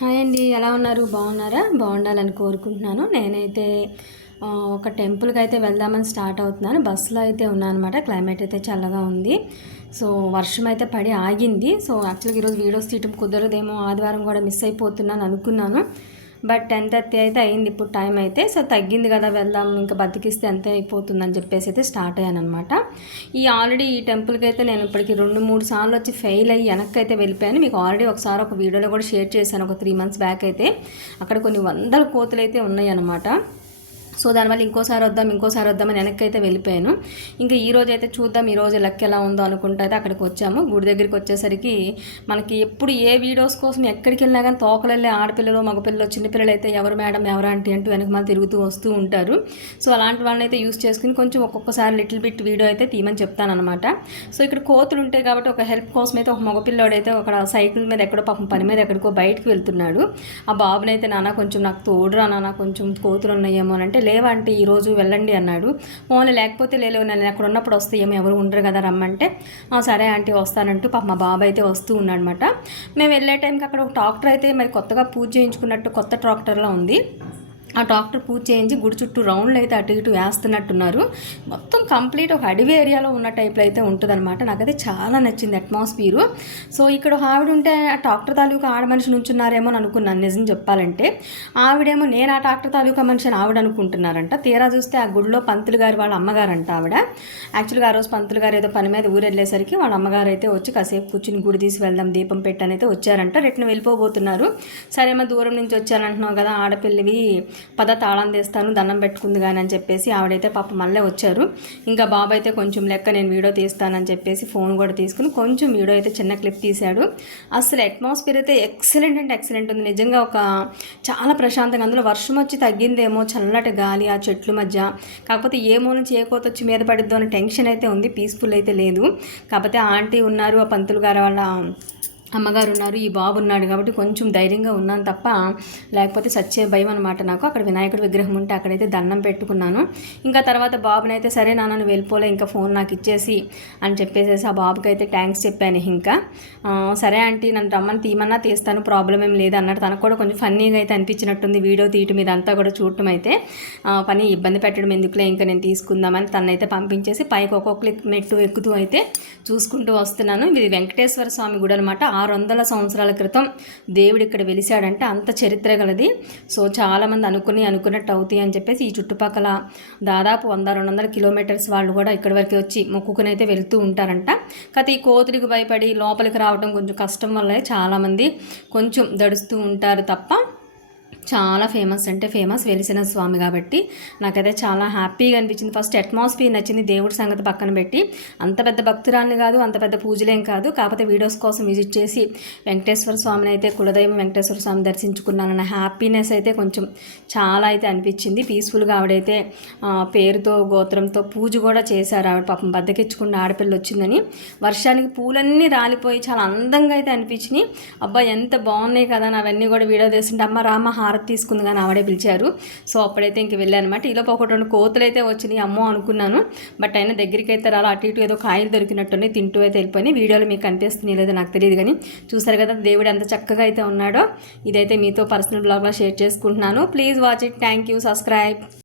Hi అండి ఎలా ఉన్నారు? బాగున్నారా? బాగుండాలని కోరుకుంటున్నాను. నేనైతే ఒక టెంపుల్కి అయితే వెళ్దామని స్టార్ట్ అవుతున్నాను. బస్సులో అయితే ఉన్నాను అనమాట క్లైమేట్ అయితే చల్లగా ఉంది. సో వర్షం అయితే పడి ఆగింది. సో యాక్చువల్గా ఈరోజు వీడియోస్ తీయటం కుదరదేమో. ఆదివారం కూడా మిస్ అయిపోతున్నాను అనుకున్నాను. బట్ టెన్ థర్టీ అయితే అయింది. ఇప్పుడు టైం అయితే సో తగ్గింది కదా వెళ్దాం ఇంకా బతికిస్తే అంతే అయిపోతుందని చెప్పేసి అయితే స్టార్ట్ అయ్యాను అనమాట ఈ ఆల్రెడీ ఈ టెంపుల్కి అయితే నేను ఇప్పటికి రెండు మూడు సార్లు వచ్చి ఫెయిల్ అయ్యి వెనక్కి అయితే వెళ్ళిపోయాను. మీకు ఆల్రెడీ ఒకసారి ఒక వీడియోలో కూడా షేర్ చేశాను ఒక త్రీ మంత్స్ బ్యాక్ అయితే. అక్కడ కొన్ని వందల కోతులు అయితే ఉన్నాయి అనమాట సో దానివల్ల ఇంకోసారి వద్దాం ఇంకోసారి వద్దామని వెనక్కి అయితే వెళ్ళిపోయాను. ఇంకా ఈ రోజు అయితే చూద్దాం ఈ రోజు లెక్క ఎలా ఉందో అనుకుంటే అయితే అక్కడికి వచ్చాము. గుడి దగ్గరికి వచ్చేసరికి మనకి ఎప్పుడు ఏ వీడియోస్ కోసం ఎక్కడికి వెళ్ళినా కానీ తోకలెళ్ళే ఆడపిల్లలు మగపిల్లలు చిన్నపిల్లలు అయితే ఎవరు మేడం ఎవరు అంటూ వెనక మళ్ళీ తిరుగుతూ వస్తూ ఉంటారు. సో అలాంటి వాళ్ళని అయితే యూస్ చేసుకుని కొంచెం ఒక్కొక్కసారి లిటిల్ బిట్ వీడియో అయితే తీయమని చెప్తానమాట సో ఇక్కడ కోతులు ఉంటాయి కాబట్టి ఒక హెల్ప్ కోసం అయితే ఒక మగపిల్లోడు అయితే ఒక సైకిల్ మీద ఎక్కడో పాపం పని మీద ఎక్కడికో బయటకు వెళ్తున్నాడు. ఆ బాబునైతే నాన్న కొంచెం నాకు తోడురా నాన్న కొంచెం కోతులు ఉన్నాయేమో అని అంటే లేవంటే ఈరోజు వెళ్ళండి అన్నాడు. ఓన్లీ లేకపోతే లేలేవు నేను అక్కడ ఉన్నప్పుడు వస్తే ఏమి ఎవరు ఉండరు కదా రమ్మంటే. సరే ఆంటీ వస్తానంటూ పాప మా బాబాయ్ అయితే వస్తూ ఉన్నాడనమాట మేము వెళ్ళే టైంకి అక్కడ ఒక ట్రాక్టర్ అయితే మరి కొత్తగా పూజ చేయించుకున్నట్టు కొత్త ట్రాక్టర్లో ఉంది. ఆ డాక్టర్ పూజ చేయించి గుడి చుట్టూ రౌండ్లు అయితే అటు ఇటు వేస్తున్నట్టున్నారు. మొత్తం కంప్లీట్ ఒక అడవి ఏరియాలో ఉన్న టైప్లో అయితే ఉంటుందన్నమాట. నాకైతే చాలా నచ్చింది అట్మాస్ఫియరు. సో ఇక్కడ ఆవిడ ఉంటే ఆ డాక్టర్ తాలూకా ఆడ మనిషి నుంచున్నారేమో అని అనుకున్నాను నిజం చెప్పాలంటే. ఆవిడేమో నేను ఆ డాక్టర్ తాలూకా మనిషి అని ఆవిడ అనుకుంటున్నారంట. తీరా చూస్తే ఆ గుడిలో పంతులు గారు వాళ్ళ అమ్మగారంట ఆవిడ. యాక్చువల్గా ఆ రోజు పంతులు గారు ఏదో పని మీద ఊరు వెళ్ళేసరికి వాళ్ళ అమ్మగారు అయితే వచ్చి కాసేపు కూర్చుని గుడి తీసి వెళ్దాం దీపం పెట్టని అయితే వచ్చారంట. రిటర్న్ వెళ్ళిపోబోతున్నారు. సరేమో దూరం నుంచి వచ్చానంటున్నావు కదా ఆడపిల్లవి పద తాళం తీస్తాను దండం పెట్టుకుంది కానీ అని చెప్పేసి ఆవిడైతే పాప మళ్ళీ వచ్చారు. ఇంకా బాబు అయితే కొంచెం లెక్క నేను వీడియో తీస్తానని చెప్పేసి ఫోన్ కూడా తీసుకుని కొంచెం వీడియో అయితే చిన్న క్లిప్ తీశాడు. అసలు అట్మాస్ఫియర్ అయితే ఎక్సలెంట్ అంటే ఎక్సలెంట్ ఉంది. నిజంగా ఒక చాలా ప్రశాంతంగా అందులో వర్షం వచ్చి తగ్గిందేమో చల్లటి గాలి ఆ చెట్ల మధ్య. కాకపోతే ఏమో నుంచి ఏ కోత వచ్చి మీద పడిద్దో అనే టెన్షన్ అయితే ఉంది. పీస్ఫుల్ అయితే లేదు. కాకపోతే ఆంటీ ఉన్నారు ఆ పంతులు గారు వాళ్ళ అమ్మగారు ఉన్నారు ఈ బాబు ఉన్నాడు కాబట్టి కొంచెం ధైర్యంగా ఉన్నాను తప్ప లేకపోతే సచ్చే భయం అనమాట నాకు. అక్కడ వినాయకుడి విగ్రహం ఉంటే అక్కడైతే దండం పెట్టుకున్నాను. ఇంకా తర్వాత బాబునైతే సరే నాన్న వెళ్ళిపోలే ఇంకా ఫోన్ నాకు ఇచ్చేసి అని చెప్పేసేసి ఆ బాబుకి అయితే థ్యాంక్స్ చెప్పాను ఇంకా. సరే ఆంటీ నన్ను రమ్మని తీయమన్నా తీస్తాను ప్రాబ్లం ఏం లేదు అన్నాడు. తనకు కూడా కొంచెం ఫన్నీగా అయితే అనిపించినట్టుంది వీడియో తీయటం మీద అంతా కూడా చూడటం అయితే. పని ఇబ్బంది పెట్టడం ఎందుకులే ఇంకా నేను తీసుకుందామని తనైతే పంపించేసి పైకి ఒక్కొక్క మెట్టు ఎక్కుతూ అయితే చూసుకుంటూ వస్తున్నాను. ఇది వెంకటేశ్వర స్వామి గుడి అనమాట ఆరు వందల సంవత్సరాల క్రితం దేవుడు ఇక్కడ వెలిశాడంటే అంత చరిత్ర గలది. సో చాలామంది అనుకుని అనుకున్నట్టు అవుతాయి అని చెప్పేసి ఈ చుట్టుపక్కల దాదాపు వంద రెండు వందల కిలోమీటర్స్ వాళ్ళు కూడా ఇక్కడి వరకు వచ్చి మొక్కుకుని అయితే వెళ్తూ ఉంటారంట. కాకపోతే ఈ కోతుడికి భయపడి లోపలికి రావడం కొంచెం కష్టం వల్ల చాలామంది కొంచెం దడుస్తూ ఉంటారు తప్ప చాలా ఫేమస్ అంటే ఫేమస్ వెలిసిన స్వామి కాబట్టి నాకైతే చాలా హ్యాపీగా అనిపించింది. ఫస్ట్ అట్మాస్ఫియర్ నచ్చింది దేవుడి సంగతి పక్కన పెట్టి. అంత పెద్ద భక్తురాన్ని కాదు అంత పెద్ద పూజలేం కాదు. కాకపోతే వీడియోస్ కోసం విజిట్ చేసి వెంకటేశ్వర స్వామిని అయితే కులదైవం వెంకటేశ్వర స్వామి దర్శించుకున్నానన్న హ్యాపీనెస్ అయితే కొంచెం చాలా అయితే అనిపించింది. పీస్ఫుల్గా ఆవిడైతే పేరుతో గోత్రంతో పూజ కూడా చేశారు. ఆవిడ పాపం బద్దకెచ్చుకున్న ఆడపిల్ల వచ్చిందని. వర్షానికి పూలన్నీ రాలిపోయి చాలా అందంగా అయితే అనిపించినాయి. అబ్బా ఎంత బాగున్నాయి కదా అవన్నీ కూడా వీడియో తీసుకుంటే అమ్మ రామ హారతి తీసుకుంది కానీ ఆవిడే పిలిచారు. సో అప్పుడైతే ఇంక వెళ్ళానమాట. ఈలోపు ఒక రెండు కోతులు అయితే వచ్చినాయి. అమ్మో అనుకున్నాను. బట్ అయినా దగ్గరికి అయితే రాలా. అటు ఇటు ఏదో కాయలు దొరికినట్టునే తింటూ అయితే వెళ్ళిపోయి వీడియోలో మీకు కనిపిస్తుంది లేదో నాకు తెలియదు కానీ చూసారు కదా దేవుడు ఎంత చక్కగా అయితే ఉన్నాడో. ఇదైతే మీతో పర్సనల్ బ్లాగ్లో షేర్ చేసుకుంటున్నాను. Please watch it. Thank you. Subscribe.